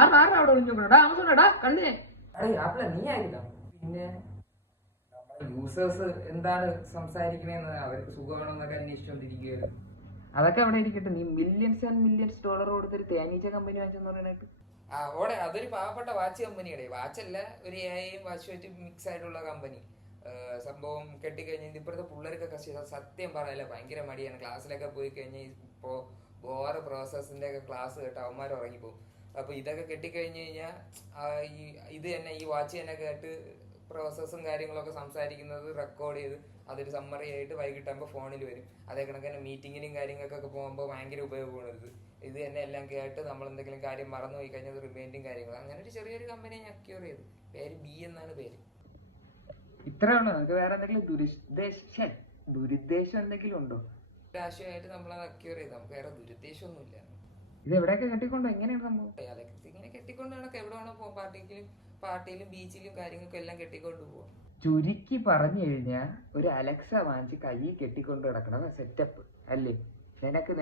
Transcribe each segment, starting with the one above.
ആരാ അവിടെ വിളിച്ചോക്കടാ ആമസോണടാ കണ്ടിനെ ആപ്പിള നീ ആയില്ല. പിന്നെ യൂസേഴ്സ് എന്താണ് സംസാരിക്കണേന്ന് അവർക്ക് സുഖമാണെന്നൊക്കെ അന്വേഷിച്ചോണ്ടിരിക്കുകയായിരുന്നു. അതൊക്കെ അവിടെ ഇരിക്കട്ടെ. നീ മില്യൺസ് ആൻഡ് മില്യൺസ് ഡോളർ കൊടുത്തൊരു തേനീച്ച കമ്പനി വാങ്ങിച്ചെന്ന് പറയാനായിട്ട്. ഓടെ അതൊരു പാവപ്പെട്ട വാച്ച് കമ്പനിയുടെ വാച്ചല്ല, ഒരു AI-യും വാച്ചുമായിട്ട് മിക്സ് ആയിട്ടുള്ള കമ്പനി. സംഭവം കെട്ടിക്കഴിഞ്ഞാൽ ഇപ്പോഴത്തെ പിള്ളേർക്കൊക്കെ സത്യം പറയല്ല ഭയങ്കര മടിയാണ്. ക്ലാസ്സിലൊക്കെ പോയി കഴിഞ്ഞാൽ ഇപ്പോൾ ഓരോ പ്രോസസ്സിന്റെ ഒക്കെ ക്ലാസ് കേട്ട് അവന്മാർ ഉറങ്ങിപ്പോകും. അപ്പൊ ഇതൊക്കെ കെട്ടിക്കഴിഞ്ഞ് കഴിഞ്ഞാൽ ഇത് തന്നെ ഈ വാച്ച് തന്നെ കേട്ട് പ്രോസസ്സും കാര്യങ്ങളൊക്കെ സംസാരിക്കുന്നത് റെക്കോർഡ് ചെയ്ത് അതൊരു സമ്മറി ആയിട്ട് വൈകിട്ടാകുമ്പോൾ ഫോണിൽ വരും. അതേ കണക്ക് തന്നെ മീറ്റിങ്ങിനും കാര്യങ്ങൾക്കൊക്കെ പോകുമ്പോൾ ഭയങ്കര ഉപയോഗമാണ് ഇത് തന്നെ എല്ലാം കേട്ട് നമ്മൾ എന്തെങ്കിലും കാര്യം മറന്നു പോയി കഴിഞ്ഞാൽ റിമൈൻഡും കാര്യങ്ങളും. അങ്ങനെ ഒരു ചെറിയൊരു കമ്പനി ഞാൻ അക്യൂർ ചെയ്തു. പേര് ബി എന്നാണ് പേര്. ഇത്രേ ഉള്ളൂ. നമുക്ക് വേറെ എന്തെങ്കിലും ദുരുദ്ദേശം എന്തെങ്കിലും ഉണ്ടോ? രാഷ്ട്രീയമായിട്ട് നമ്മളത് അക്യൂർ ചെയ്തു. നമുക്ക് വേറെ ദുരുദ്ദേശമൊന്നുമില്ല. ഇത് എവിടെയൊക്കെ കെട്ടിക്കൊണ്ടോ? എങ്ങനെയാണ് സംഭവം? അതൊക്കെ ഇങ്ങനെ കെട്ടിക്കൊണ്ട് നടക്കാം. എവിടെ വേണോ പോകും. പാർട്ടിയിലും ബീച്ചിലും കാര്യങ്ങൾക്കും എല്ലാം കെട്ടിക്കൊണ്ട് പോവാം. ചുരുക്കി പറഞ്ഞു കഴിഞ്ഞാൽ ഒരു അലക്സ വാങ്ങിച്ച് കയ്യിൽ കെട്ടിക്കൊണ്ട് കിടക്കണം സെറ്റപ്പ് അല്ലേ? നിനക്ക്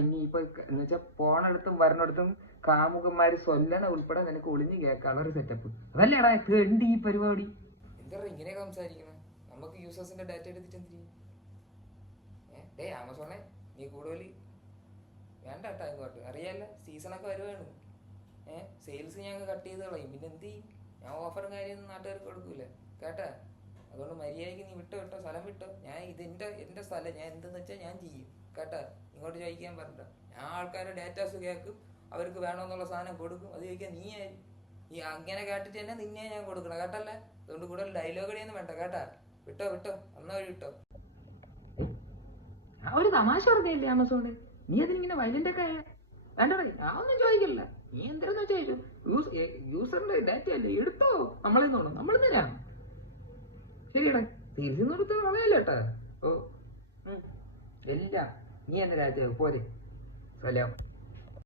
ഇനിയിപ്പോ എന്ന് വെച്ചാൽ പോണടുത്തും വരണടുത്തും കാമുകന്മാര് സ്വല്ലന ഉൾപ്പെടെ നിനക്ക് ഒളിഞ്ഞു കേൾക്കാനുള്ള ഒരു സെറ്റപ്പ് അതല്ലേടാ ഉണ്ട് ഈ പരിപാടി. എന്താ ഇങ്ങനെ സംസാരിക്കണം? നമുക്ക് യൂസേഴ്സിന്റെ ഡാറ്റ എടുത്തിട്ട് എന്തിനും ആമസോണെ നീ കൂടുതൽ വേണ്ട കേട്ടാ. ഇങ്ങോട്ട് അറിയാല്ല സീസണൊക്കെ വരുവാണ്. സെയിൽസ് ഞാൻ കട്ട് ചെയ്ത് കളയും. പിന്നെ എന്ത് ചെയ്യും? ഞാൻ ഓഫറും കാര്യമൊന്നും നാട്ടുകാർക്ക് കൊടുക്കൂല കേട്ടാ. അതുകൊണ്ട് മര്യാദയ്ക്ക് നീ വിട്ടോ സ്ഥലം വിട്ടോ. ഞാൻ ഇത് എന്റെ സ്ഥലം. ഞാൻ എന്തെന്ന് വെച്ചാൽ ഞാൻ ചെയ്യും കേട്ടാ. ഇങ്ങോട്ട് ചോദിക്കാൻ പറഞ്ഞ ഞാൻ ആൾക്കാരുടെ ഡാറ്റാസ് കേൾക്കും. അവർക്ക് വേണമെന്നുള്ള സാധനം കൊടുക്കും. അത് ചോദിക്കാൻ നീ അങ്ങനെ കേട്ടിട്ട് തന്നെ നിന്നെ ഞാൻ കൊടുക്കണം കേട്ടല്ലേ. അതുകൊണ്ട് കൂടുതൽ ഡയലോഗ് അടിയൊന്നും വേണ്ട കേട്ടാ. വിട്ടോ അന്നാ വഴി വിട്ടോ. ആ ഒരു തമാശ പറഞ്ഞല്ലേ ആമസോണ്. നീ അതിനിങ്ങനെ വയലന്റ് ഒക്കെ വേണ്ടടേ. ഞാൻ ഒന്നും ചോദിക്കില്ല. നീ എന്തിനാ ചോദിച്ചു? യൂസറിന്റെ ഡാറ്റ അല്ലേ എടുത്തോ. നമ്മൾ തരാം. ശരിയടാ തിരിച്ചു എടുത്ത് കളയല്ലേട്ടാ. ഓ എല്ലാം നീ എന്റെ രാജ്യം പോരെ. സലാം.